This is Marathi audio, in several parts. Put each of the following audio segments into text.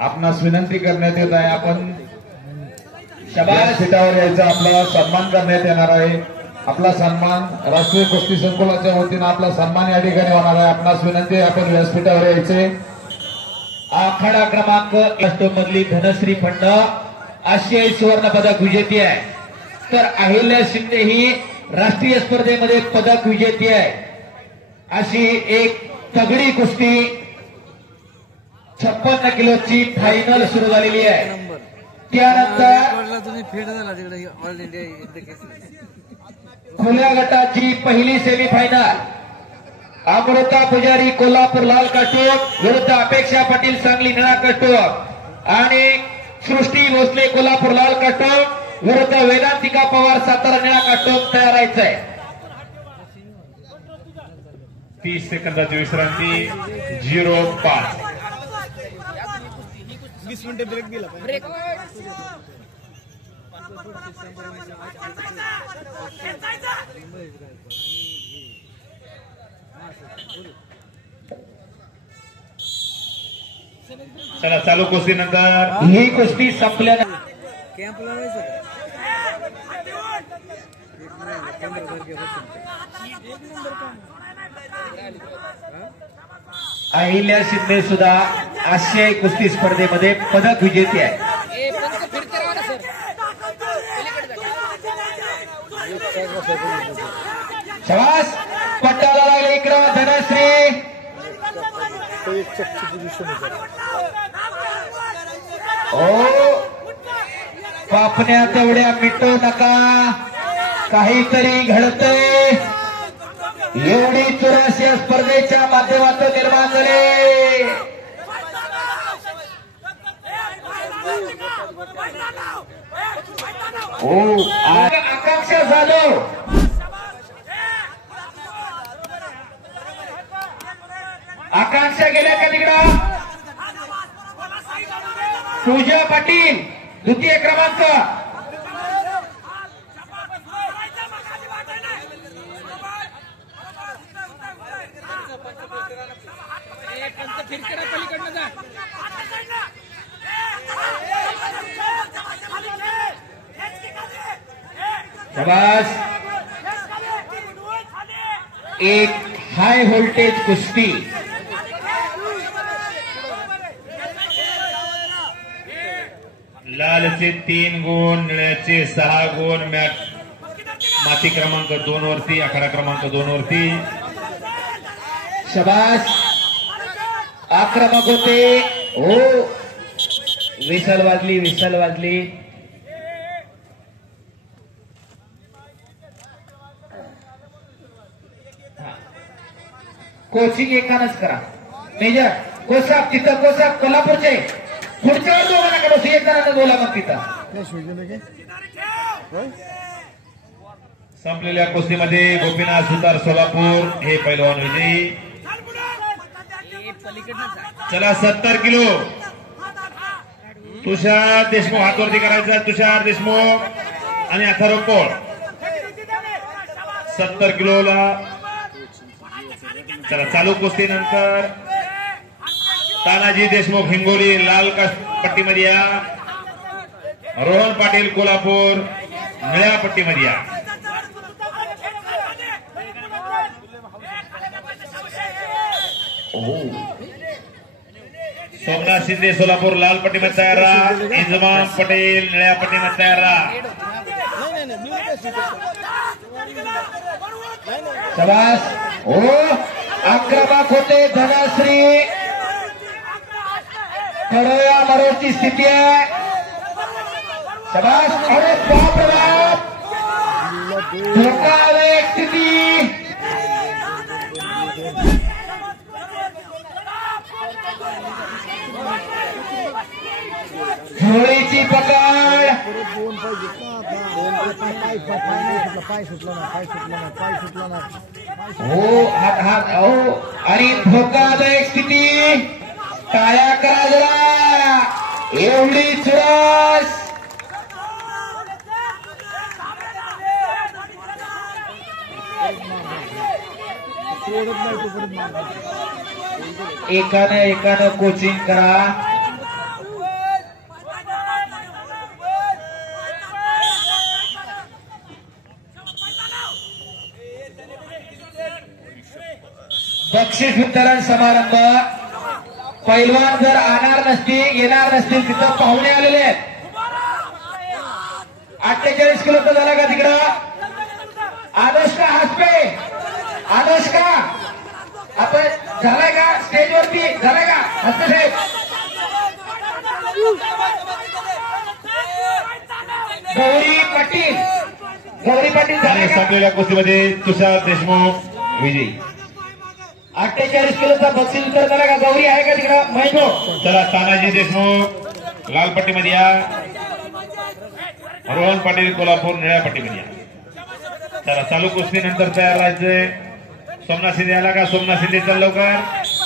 आपणास विनंती करण्यात येत आहे, आपण व्यासपीठावर यायचा, आपला सन्मान करण्यात येणार आहे. आपला सन्मान राष्ट्रीय कुस्ती संकुलाच्या वतीनं आपला सन्मान या ठिकाणी होणार आहे. आपणास विनंती आहे, आपण व्यासपीठावर यायचे. आखाडा क्रमांक 1 मधली धनश्री फंड आशियाई सुवर्ण पदक विजेती आहे, तर अहिल्या शिंदे ही राष्ट्रीय स्पर्धेमध्ये पदक विजेती आहे. अशी एक तगडी कुस्ती 56 किलोची फायनल सुरू झालेली आहे. त्यानंतर खुल्या गटाची पहिली सेमीफायनल अमृता पुजारी कोल्हापूर लाल कास्टोक विरुद्ध अपेक्षा पाटील सांगली निळा कास्टोक आणि सृष्टी भोसले कोल्हापूर लाल कास्टोक विरुद्ध वेदांतिका पवार सातारा निळा कास्टोक तयार व्हायचं आहे. 30 सेकंदाची विश्रांती 0-5. 20 मिनिटे ब्रेक दिला ब्रेक. चला चालू कुस्ती नंतर ही कुस्ती संपल्यानंतर अहिल्या शिंदे सुद्धा आशियाई कुस्ती स्पर्धेमध्ये पदक विजेती आहे. शाबास, पट्टाला लागले इकडं धनश्री. ओ पापण्या तेवढ्या मिटू नका, काहीतरी घडतंय. एवढी चुराश या स्पर्धेच्या माध्यमातून निर्माण झाले. आकांक्षा झालो. आकांक्षा गेल्या का तिकडं. पूजा पाटील द्वितीय क्रमांक. शाबास, एक हाय व्होल्टेज कुस्ती. लालचे 3 गुण, निळ्याचे 6 गुण. माती क्रमांक 2 वरती, आखाडा क्रमांक 2 वरती. शाबास, आक्रमक होते. हो, विसल वाजली, विसल वाजली. कोचिंग एकानच करा. मेजर कोसाप तिथं, कोसाप कोल्हापूरचे पुढच्यावर दोघांना कडो एक जणांना बोला मग तिथं. संपलेल्या कुस्तीमध्ये गोपीनाथ सुतार सोलापूर हे पैलवान विजयी. चला 70 किलो तुषार देशमुख हातवरती करायचा. तुषार देशमुख आणि अथर्व पोळ 70 किलोला. चला चालू कुस्ती नंतर तानाजी देशमुख हिंगोली लाल पट्टीमध्ये या. रोहन पाटील कोल्हापूर निळ्या पट्टीमध्ये या. सोमनाथ शिंदे सोलापूर लाल पट्टीमध्ये तयार राहा. इंजमाम पटेल निळ्या पट्टीमध्ये तयार राहा. शाबास. हो, आक्रमक होते धनश्री. थोड्या मरोची स्थिती आहे. शाबास. अरे बाप रे बाप, धोकादायक स्थिती. झोळीची पकड. हो, हात हात. हो, आणि धोकादायक स्थिती. टाळ्या करा जरा. एवढी चुरस. एकानं कोचिंग करा. बक्षीस वितरण समारंभ पैलवान जर येणार नसतील तिथं पाहुणे आलेले आहेत. 48 किलोचा झाला का तिकडं? अनुष्का हसपे, अनुष्का आपण झालाय का स्टेजवरती? झालाय का हसपे साहेब? गौरी पाटील झाले आणि का? संपलेल्या कुस्तीमध्ये तुषार देशमुख विजयी. 48 किलोचा बक्षीस वितरण झाला का? गौरी आहे का तिकडं? महिनो चला तानाजी देशमुख लाल पट्टीमध्ये या, रोहन पाटील कोल्हापूर निळ्या पट्टीमध्ये या. चला चालू कुस्ती नंतर तयार राहायचंय. सोमनाथ शिंदे आला का? सोमनाथ शिंदे चल लवकर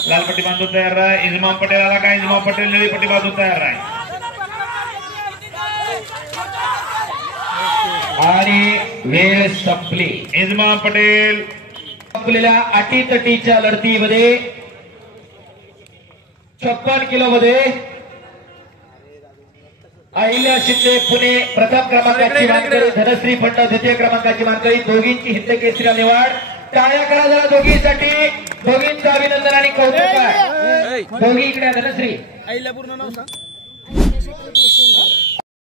लाल पट्टी बांधून तयार राहा. इजमाम पटेल आला का? इजमाम पटेल निळी पट्टी बांधून तयार राहा. आणि वेळ संपली. इजमाम पटेल संपलेल्या अटीतटीच्या लढतीमध्ये 56 किलोमध्ये अहिल्या शिंदे पुणे प्रथम क्रमांकाची मानकरी, धनश्री फंड द्वितीय क्रमांकाची मानकरी, दोघींची हिंदकेसरीला निवड. टाळ्या करा जरा दोघींसाठी. दोघींचं अभिनंदन आणि कौतुक आहे. दोघी इकडे धनश्री आईला पूर्ण नाव सांग.